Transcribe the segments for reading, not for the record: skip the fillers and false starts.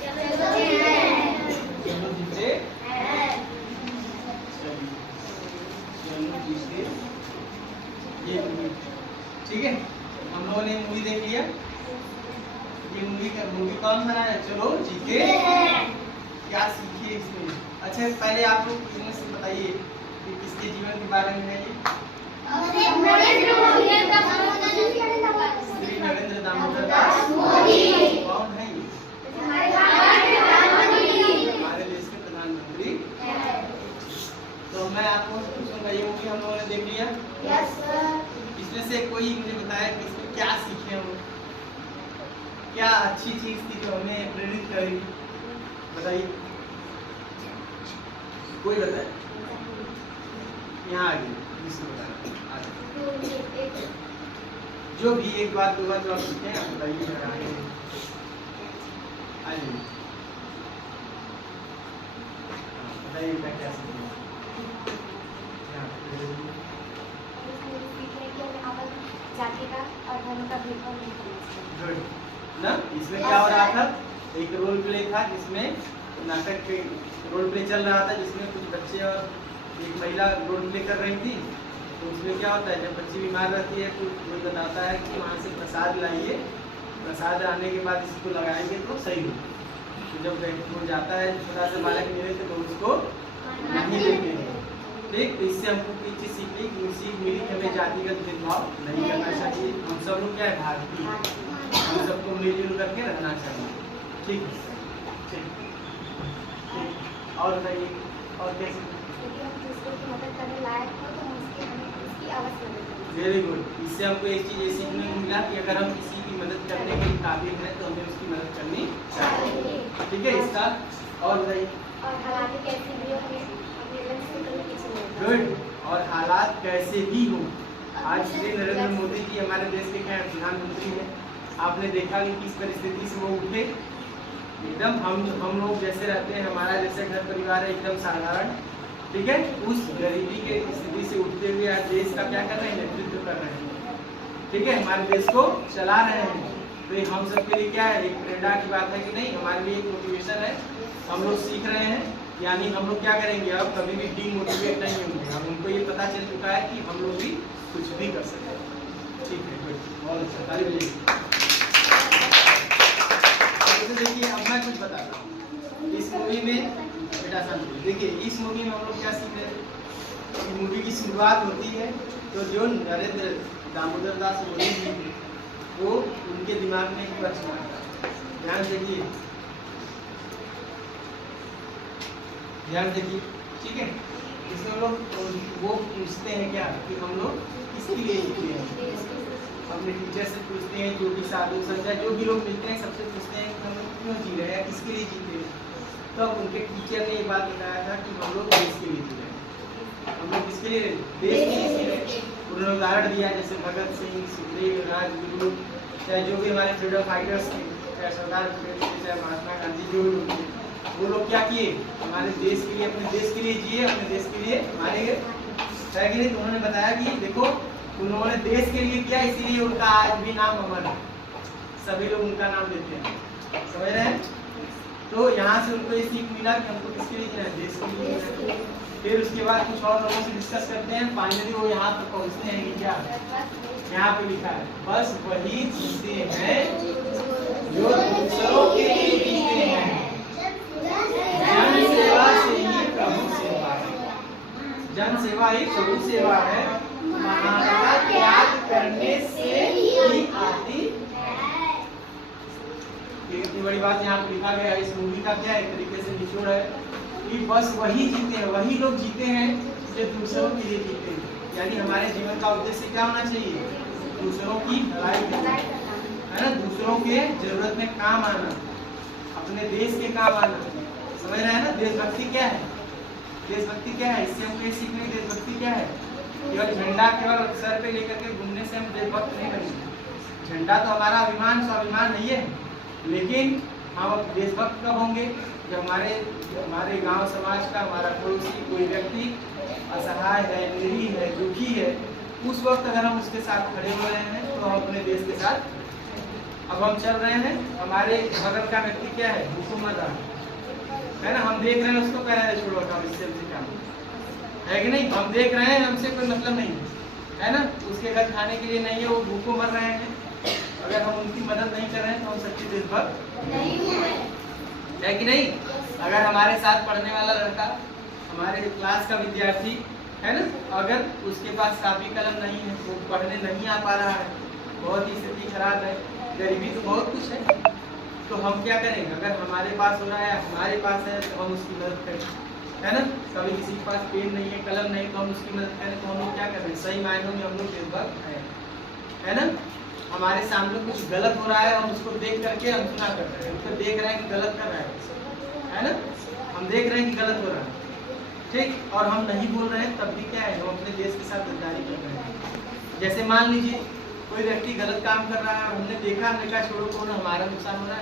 चलो जीते ये मूवी, ठीक है। हम लोगों ने मूवी देख लिया। ये मूवी कौन बनाया? चलो जीते। क्या सीखे इसमें? अच्छा पहले आप लोग इनमें से बताइए कि किसके जीवन के बारे में है ये? श्री नरेंद्र दामोदर दास मोदी। कौन है ये? हमारे देश के प्रधानमंत्री। तो मैं आपको पूछूंगा, ये मूवी हम लोगों ने देख लिया। इसमें से कोई मुझे बताया कि इसमें क्या सीखे हम, क्या अच्छी चीज थी जो हमें प्रेरित करेगी? बताइए, कोई बताए। यहाँ आगे जो भी एक बात दो बात जो आप सीखे हैं आप बताइए। आइए बताइए क्या क्या सीखे जाति का और धर्म का भेदभाव नहीं करना चाहिए ना। इसमें क्या हो रहा था? एक रोल प्ले था जिसमें नाटक के रोल प्ले चल रहा था जिसमें कुछ बच्चे और एक महिला रोल प्ले कर रही थी। तो उसमें क्या होता है, जब बच्ची बीमार रहती है तो कोई बताता है कि वहाँ से प्रसाद लाइए, प्रसाद आने के बाद इसको लगाएंगे तो सही हो। तो जब वो जाता है छोटा सा बालक मिले तो उसको नहीं देते हैं। ठीक, तो इससे हमको कोई चीज़ सीखी सीख मिली कि हमें जातिगत भेदभाव नहीं करना चाहिए। हम सब लोग क्या है, भारतीय, हम सबको मिलजुल करके रहना चाहिए। ठीक है, ठीक, और बताइए और कैसे? Very good. इससे हमको एक चीज़ ये सीखने को मिला कि अगर हम किसी की मदद करने के काबिल हैं तो हमें उसकी मदद करनी चाहिए। ठीक है, इसका और बताइए। गुड। और हालात कैसे भी हो, आज श्री नरेंद्र मोदी जी हमारे देश के क्या प्रधानमंत्री हैं। आपने देखा कि किस परिस्थिति से वो उठे। एकदम हम लोग जैसे रहते हैं, हमारा जैसे घर परिवार है एकदम साधारण, ठीक है, उस गरीबी के स्थिति से उठते हुए आज देश का क्या कर रहे हैं, नेतृत्व कर रहे हैं। ठीक है, हमारे देश को चला रहे हैं। तो ये हम सब के लिए क्या है, एक प्रेरणा की बात है कि नहीं, हमारे लिए एक मोटिवेशन है। हम लोग सीख रहे हैं, यानी हम लोग क्या करेंगे, अब कभी भी डीमोटिवेट नहीं होंगे। अब उनको ये पता चल चुका है कि हम लोग भी कुछ भी कर सकते हैं। ठीक है, गुड, बहुत अच्छा, ताली बजाइए। देखिए अब मैं कुछ बताता हूँ इस मूवी में। बेटा शांति, देखिए इस मूवी में हम लोग क्या सीख रहे हैं। मूवी की शुरुआत होती है तो जो नरेंद्र दामोदर दास मोदी जी वो उनके दिमाग में एक प्रश्न आता है। ध्यान देखिए, ध्यान देखिए, ठीक है। इसमें लोग वो पूछते हैं क्या कि हम लोग किसके लिए जीते हैं। अपने टीचर से पूछते हैं, जो भी साधु संत जो भी लोग मिलते हैं सबसे पूछते हैं कि हम लोग क्यों जी रहे हैं, किसके लिए जीते हैं। तब उनके टीचर ने ये बात बताया था कि हम लोग देश के लिए जी रहे हैं। हम लोग किसके लिए, देश के लिए जी रहे हैं। उन्होंने उदाहरण दिया जैसे भगत सिंह, सुखदेव, राजगुरु, चाहे जो भी हमारे फ्रीडम फाइटर्स थे, चाहे सरदार पटेल थे, चाहे महात्मा गांधी, जो भी लोग थे, वो लोग क्या किए, हमारे देश के लिए, अपने देश के लिए जिए, अपने देश के लिए मारे गए। तो उन्होंने बताया कि देखो उन्होंने देश के लिए किया, इसीलिए उनका आज भी नाम अमर है, सभी लोग उनका नाम लेते हैं। समझ रहे हैं? तो यहाँ से उनको ये सीख मिला कि हमको किसके लिए जीना है, देश के लिए। फिर उसके बाद कुछ और लोगों से डिस्कस करते हैं, फाइनली वो यहाँ तक पहुँचते हैं कि क्या, यहाँ पे लिखा है, बस वही जीते हैं जो दूसरों के लिए जीते हैं। जन सेवा से ही प्रभु सेवा है, जन सेवा ही प्रभु सेवा है, महानता त्याग करने से ही आती है। इतनी बड़ी बात यहाँ पे लिखा गया। इस मूवी का क्या एक तरीके से निचोड़ है कि बस वही जीते हैं, वही लोग जीते हैं जो दूसरों के लिए जीते हैं। यानी हमारे जीवन का उद्देश्य क्या होना चाहिए, दूसरों की भलाई करना, है ना, दूसरों के जरूरत में काम आना, अपने देश के काम आना। समझ रहे हैं ना? देशभक्ति क्या है, देशभक्ति क्या है, इससे हमको ये सीखने की देशभक्ति क्या है। केवल झंडा केवल सर पे लेकर के घूमने से हम देशभक्त नहीं बनेंगे। झंडा तो हमारा अभिमान स्वाभिमान नहीं है, लेकिन हम देशभक्त कब होंगे, जब हमारे गांव समाज का, हमारा पड़ोसी कोई व्यक्ति असहाय है, निरीह है, दुखी है, उस वक्त अगर हम उसके साथ खड़े हो रहे हैं तो हम अपने देश के साथ अब हम चल रहे हैं, हमारे बगल का व्यक्ति क्या है, भूखों मर रहा है ना, हम देख रहे हैं उसको, कह रहे हैं छोड़ो काम, इससे क्या है कि नहीं, हम देख रहे हैं, हमसे कोई मतलब नहीं है ना, उसके घर खाने के लिए नहीं है, वो भूखों मर रहे हैं, अगर हम उनकी मदद नहीं कर रहे हैं तो हम सच्चे देशभक्त नहीं है कि नहीं। अगर हमारे साथ पढ़ने वाला लड़का, हमारे क्लास का विद्यार्थी है ना, अगर उसके पास कापी कलम नहीं है, वो पढ़ने नहीं आ पा रहा है, बहुत ही स्थिति खराब है, गरीबी तो बहुत कुछ है, तो हम क्या करेंगे, अगर हमारे पास हो रहा है, हमारे पास है, तो हम उसकी मदद करें, है ना। कभी किसी के पास पेन नहीं है, कलम नहीं, तो हम उसकी मदद करें, तो हम लोग क्या कर रहे हैं, सही मायनों में हम लोग देशभक्त है ना। हमारे सामने कुछ गलत हो रहा है, हम उसको देख करके अनसुना कर रहे हैं, उसको देख रहे हैं कि गलत कर रहा है ना, हम देख रहे हैं कि गलत हो रहा है, ठीक, और हम नहीं बोल रहे हैं, तब भी क्या है, हम अपने देश के साथ गद्दारी कर रहे हैं। जैसे मान लीजिए कोई व्यक्ति गलत काम कर रहा है, हमने देखा, हमने कहा छोड़ो, कौन, हमारा नुकसान हो रहा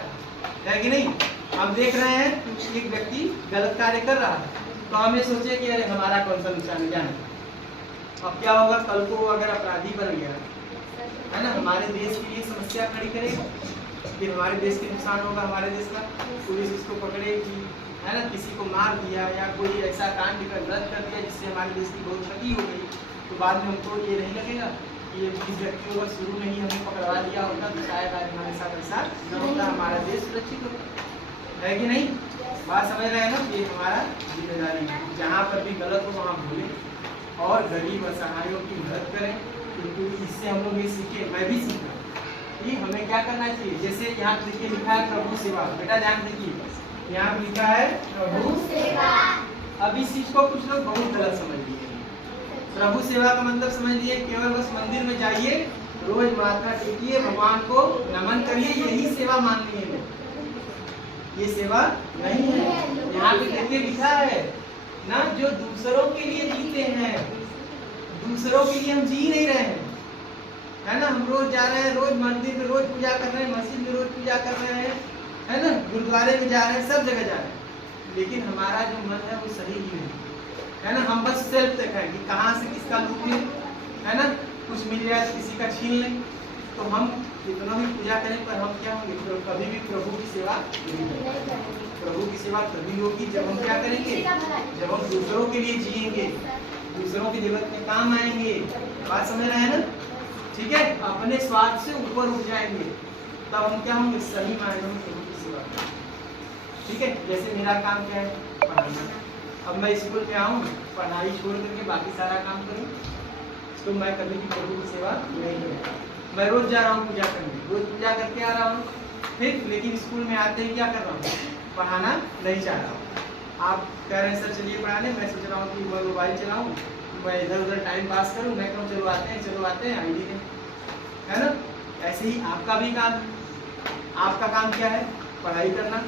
है कि नहीं। हम देख रहे हैं कि एक व्यक्ति गलत कार्य कर रहा है, तो हम ये सोचे कि अरे हमारा कौन सा नुकसान है, जाने। अब क्या होगा, कल को अगर अपराधी बन गया है ना, हमारे देश के लिए समस्या खड़ी करेगा, फिर हमारे देश के नुकसान होगा, हमारे देश का, पुलिस उसको पकड़ेगी, है ना, किसी को मार दिया या कोई ऐसा कांड गलत कर दिया जिससे हमारे देश की बहुत क्षति हो गई, तो बाद में हमको ये नहीं लगेगा कि ये जिस व्यक्ति को शुरू में ही हमें पकड़वा दिया होता तो शायद आज हमारे साथ ऐसा न होता, हमारा देश सुरक्षित होता, है कि नहीं। बात समझ रहे हैं ना, ये हमारा जिम्मेदारी है, जहाँ पर भी गलत हो वहाँ बोले और गरीब असहायों की मदद करें, क्योंकि इससे हम लोग ये सीखे, मैं भी सीखा कि हमें क्या करना चाहिए। जैसे यहाँ देखिए लिखा है प्रभु सेवा, बेटा ध्यान देखिए, यहाँ लिखा है प्रभु सेवा। अब इस चीज को कुछ लोग बहुत गलत समझ लिए, प्रभु सेवा का मतलब समझ लिए केवल बस मंदिर में जाइए, रोज माथा टेकिए, भगवान को नमन करिए, यही सेवा मान लिए, ये सेवा नहीं है। यहाँ पे देखिए लिखा है ना, जो दूसरों के लिए जीते हैं, दूसरों के लिए हम जी नहीं रहे हैं, है ना। हम रोज जा रहे हैं, रोज मंदिर में रोज पूजा कर रहे हैं, मस्जिद में रोज पूजा कर रहे हैं, है ना, गुरुद्वारे में जा रहे हैं, सब जगह जा रहे हैं, लेकिन हमारा जो मन है वो सही ही नहीं है ना। हम बस सेल्फ देखें कि कहाँ से किसका लूट लें, है ना, कुछ मिल जाए तो किसी का छीन लें, तो हम कितना भी पूजा करें पर हम क्या होंगे, तो कभी भी प्रभु की सेवा नहीं करेंगे। प्रभु की सेवा तभी होगी जब हम क्या करेंगे, जब हम दूसरों के लिए जिएंगे, दूसरों की जरूरत में काम आएंगे। बात समझ रहे हैं ना, ठीक है। अपने स्वार्थ से ऊपर उठ जाएंगे, तब हम क्या होंगे, सही मायनों में प्रभु की सेवा करेंगे, ठीक है। जैसे मेरा काम क्या है, पढ़ाना, अब मैं स्कूल में आऊँ, पढ़ाई छोड़ करके बाकी सारा काम करूँ, तो मैं कभी भी प्रभु की सेवा नहीं करूँ। मैं रोज जा रहा हूँ पूजा करने, रोज पूजा करके आ रहा हूँ, फिर लेकिन स्कूल में आते ही क्या कर रहा हूँ, पढ़ाना नहीं चाह रहा हूँ। आप कह रहे हैं सर चलिए पढ़ाने, मैं सोच रहा हूँ कि मैं मोबाइल चलाऊँ, मैं इधर उधर टाइम पास करूँ, मैं कहूँ चलो आते हैं आईडी दें, है ना। ऐसे ही आपका भी काम, आपका काम क्या है, पढ़ाई करना।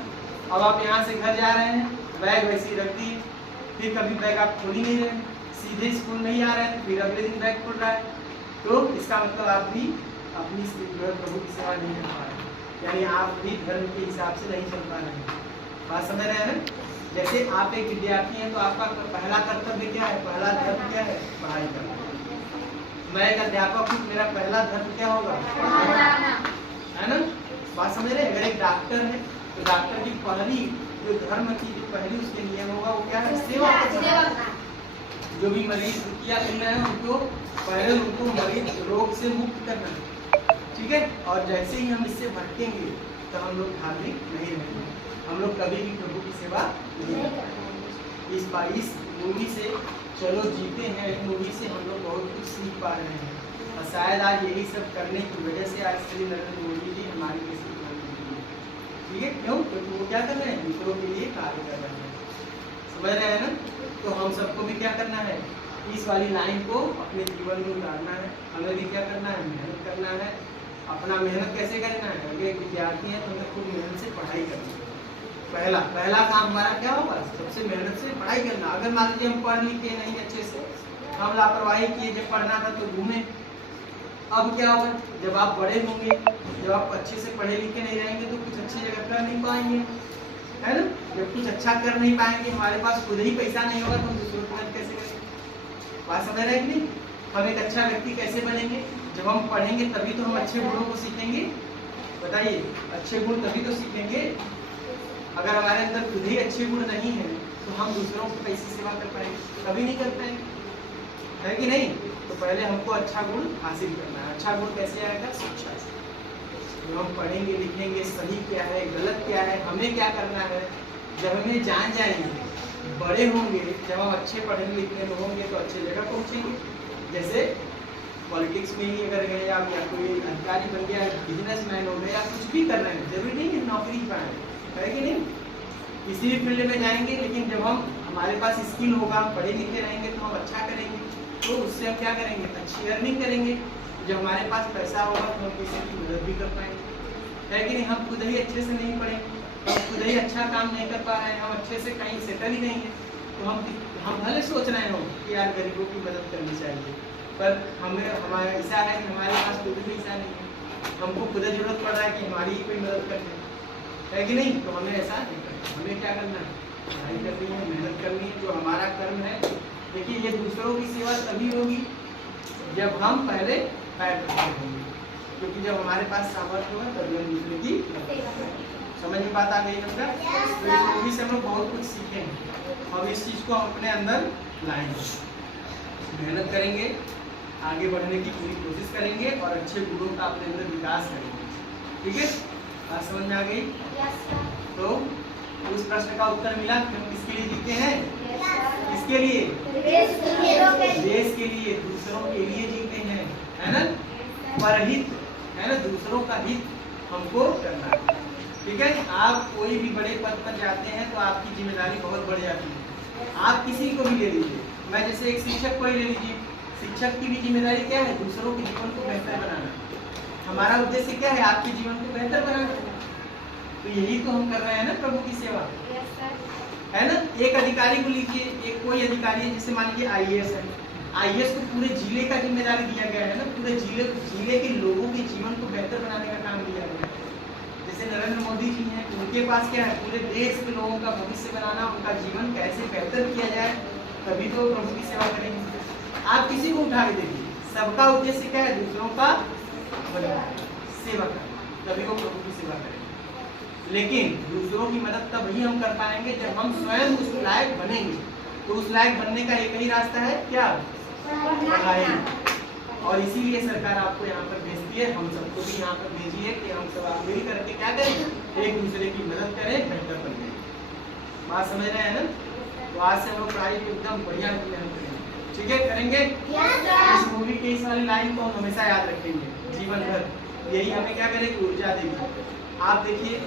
अब आप यहाँ से घर जा रहे हैं, बैग वैसे ही रख दिए, फिर कभी बैग आप खोल ही नहीं रहे, सीधे स्कूल नहीं आ रहे हैं, फिर अगले दिन बैग खोल रहा है, तो इसका मतलब आप भी अपनी प्रभु की सेवा नहीं कर पा रहे, यानी आप भी धर्म के हिसाब से नहीं चल पा रहे हैं। बात समझ रहे हैं ना। जैसे आप एक विद्यार्थी हैं, तो आपका पहला कर्तव्य क्या है, पहला धर्म क्या है, पढ़ाई करना। मैं एक अध्यापक हूँ, मेरा पहला धर्म क्या होगा, है ना। बात समझ रहे हैं। अगर एक डॉक्टर है तो डॉक्टर की पहली जो धर्म की जो पहली उसके नियम होगा वो क्या है, सेवा करना। जो भी मरीज रुकिया करना है उनको पहले उनको मरीज रोग से मुक्त करना है, ठीक है। और जैसे ही हम इससे भटकेंगे तो हम लोग धार्मिक नहीं रहेंगे, हम लोग कभी भी प्रभु की सेवा नहीं करेंगे। इस मूवी से चलो जीते हैं, एक मूवी से हम लोग बहुत कुछ सीख पा रहे हैं, और शायद आज यही सब करने की वजह से आज श्री नरेंद्र मोदी जी हमारे देश के प्रधानमंत्री हैं, ठीक है। क्यों, क्योंकि वो क्या कर रहे हैं, दूसरों के लिए कार्य कर रहे हैं, समझ रहे हैं ना। तो हम सबको भी क्या करना है, इस वाली लाइन को अपने जीवन में उतारना है। हमें भी क्या करना है, मेहनत करना है। अपना मेहनत कैसे करना है, अगर एक विद्यार्थी है तो हमें खूब मेहनत से पढ़ाई करनी है। पहला काम हमारा क्या होगा, सबसे मेहनत से पढ़ाई करना। अगर मान लीजिए हम पढ़ लिखे नहीं अच्छे से, हम लापरवाही किए, जब पढ़ना था तो घूमे, अब क्या होगा, जब आप बड़े होंगे, जब आप अच्छे से पढ़े लिखे नहीं रहेंगे तो कुछ अच्छी जगह कर नहीं पाएंगे, है ना। जब कुछ अच्छा कर नहीं पाएंगे, हमारे पास खुद ही पैसा नहीं होगा तो हम दूसरों की मदद कैसे करेंगे। बात समझ रहे हैं कि नहीं। हम एक अच्छा व्यक्ति कैसे बनेंगे, जब हम पढ़ेंगे तभी तो हम अच्छे गुणों को सीखेंगे, बताइए, अच्छे गुण तभी तो सीखेंगे। अगर हमारे अंदर खुद ही अच्छे गुण नहीं है तो हम दूसरों को कैसे सेवा कर पाएंगे? कभी नहीं कर पाएंगे, है कि नहीं? तो पहले हमको अच्छा गुण हासिल करना है। अच्छा गुण कैसे आएगा? शिक्षा से। जब हम पढ़ेंगे लिखेंगे सही क्या है गलत क्या है हमें क्या करना है, जब हमें जान जाएंगे, बड़े होंगे, जब हम अच्छे पढ़ने लिखने में होंगे तो अच्छे जगह पहुँचेंगे। जैसे पॉलिटिक्स में ही अगर गए आप, या कोई अधिकारी बन गया, बिजनेसमैन हो गए, या कुछ भी कर रहे हैं, जरूरी नहीं है नौकरी पाए, है कि नहीं? किसी भी फील्ड में जाएंगे, लेकिन जब हम हमारे पास स्किल होगा, पढ़े लिखे रहेंगे तो हम अच्छा करेंगे, तो उससे हम क्या करेंगे? अच्छी अर्निंग करेंगे। जब हमारे पास पैसा होगा तो हम किसी की मदद भी कर पाएंगे, है कि नहीं? हम खुद ही अच्छे से नहीं पढ़े, हम खुद ही अच्छा काम नहीं कर पा रहे हैं, हम अच्छे से कहीं सेटल ही नहीं है, तो हम भले सोच रहे हो कि यार गरीबों की मदद करनी चाहिए, पर हमें हमारा ऐसा है कि हमारे पास खुद भी ऐसा नहीं है, हमको खुद जरूरत पड़ रहा है कि हमारी ही कोई मदद कर है कि नहीं? तो हमें ऐसा नहीं करना। हमें क्या करना है? पढ़ाई करनी है, मेहनत करनी है, जो हमारा कर्म है। देखिए, ये दूसरों की सेवा तभी होगी जब हम पहले पैर रखते होंगे, क्योंकि जब हमारे पास सामर्थ्य होगा तभी हम दूसरे की समझ में बात आ गई ना? तो इस मूवी से हम लोग बहुत कुछ सीखे हैं और इस चीज़ को हम अपने अंदर लाएंगे, मेहनत करेंगे, आगे बढ़ने की पूरी कोशिश करेंगे और अच्छे गुणों का अपने अंदर विकास करेंगे। ठीक है, बात समझ में आ गई? तो उस प्रश्न का उत्तर मिला कि हम किसके लिए जीते हैं? किसके लिए? देश के लिए, दूसरों के लिए जीते हैं, है ना? परहित, है ना? दूसरों का हित हमको करना है। ठीक है, आप कोई भी बड़े पद पर जाते हैं तो आपकी जिम्मेदारी बहुत बढ़ जाती है। आप किसी को भी ले लीजिए, मैं जैसे एक शिक्षक को ही ले लीजिए, शिक्षक की भी जिम्मेदारी क्या है? दूसरों के जीवन को बेहतर बनाना। हमारा उद्देश्य क्या है? आपके जीवन को बेहतर बनाना। तो यही तो हम कर रहे हैं ना, प्रभु की सेवा, है ना? एक अधिकारी को लीजिए, एक कोई अधिकारी है, जैसे मान लीजिए आईएएस है, आईएएस को पूरे जिले का जिम्मेदारी दिया गया है ना, पूरे जिले के लोगों के जीवन को बेहतर बनाने का काम दिया गया है। जैसे नरेंद्र मोदी जी हैं, उनके पास क्या है? पूरे देश के लोगों का भविष्य बनाना, उनका जीवन कैसे बेहतर किया जाए, तभी तो प्रभु की सेवा करेंगे। आप किसी को उठा के देखिए, सबका उद्देश्य क्या है? दूसरों का सेवा करना, तभी वो प्रभु की सेवा करेंगे। लेकिन दूसरों की मदद तभी हम कर पाएंगे जब हम स्वयं उस लायक बनेंगे। तो उस लायक बनने का एक ही रास्ता है, क्या? पढ़ाई। और इसीलिए सरकार आपको यहाँ पर भेजती है, हम सबको भी यहाँ पर भेजिए कि हम सब आप मिल करके क्या करें? एक दूसरे की मदद करें, बेहतर बने। बात समझ रहे हैं ना? तो आज से हम लोग पढ़ाई को एकदम बढ़िया करेंगे। ठीक है, करेंगे? इस मूवी की इस वाली लाइन को हम हमेशा याद रखेंगे जीवन भर। यही हमें क्या करेगी? ऊर्जा देगी। आप देखिए,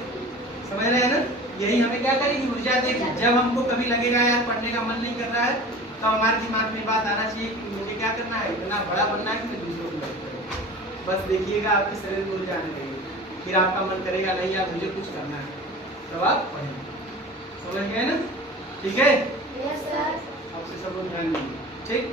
समझ रहे हैं ना? यही हमें क्या करेगी? ऊर्जा देगी। जब हमको कभी लगेगा यार पढ़ने का मन नहीं कर रहा है, तो हमारे दिमाग में बात आना चाहिए कि मुझे क्या करना है? इतना बड़ा बनना है कि मैं दूसरों को मदद करूं। बस देखिएगा आपके शरीर में ऊर्जा आने लगेगी, फिर आपका मन करेगा नहीं यार मुझे कुछ करना है, तब आप पढ़ेंगे। समझ गए ना? ठीक है, आपसे सब लोग ध्यान दीजिए। ठीक।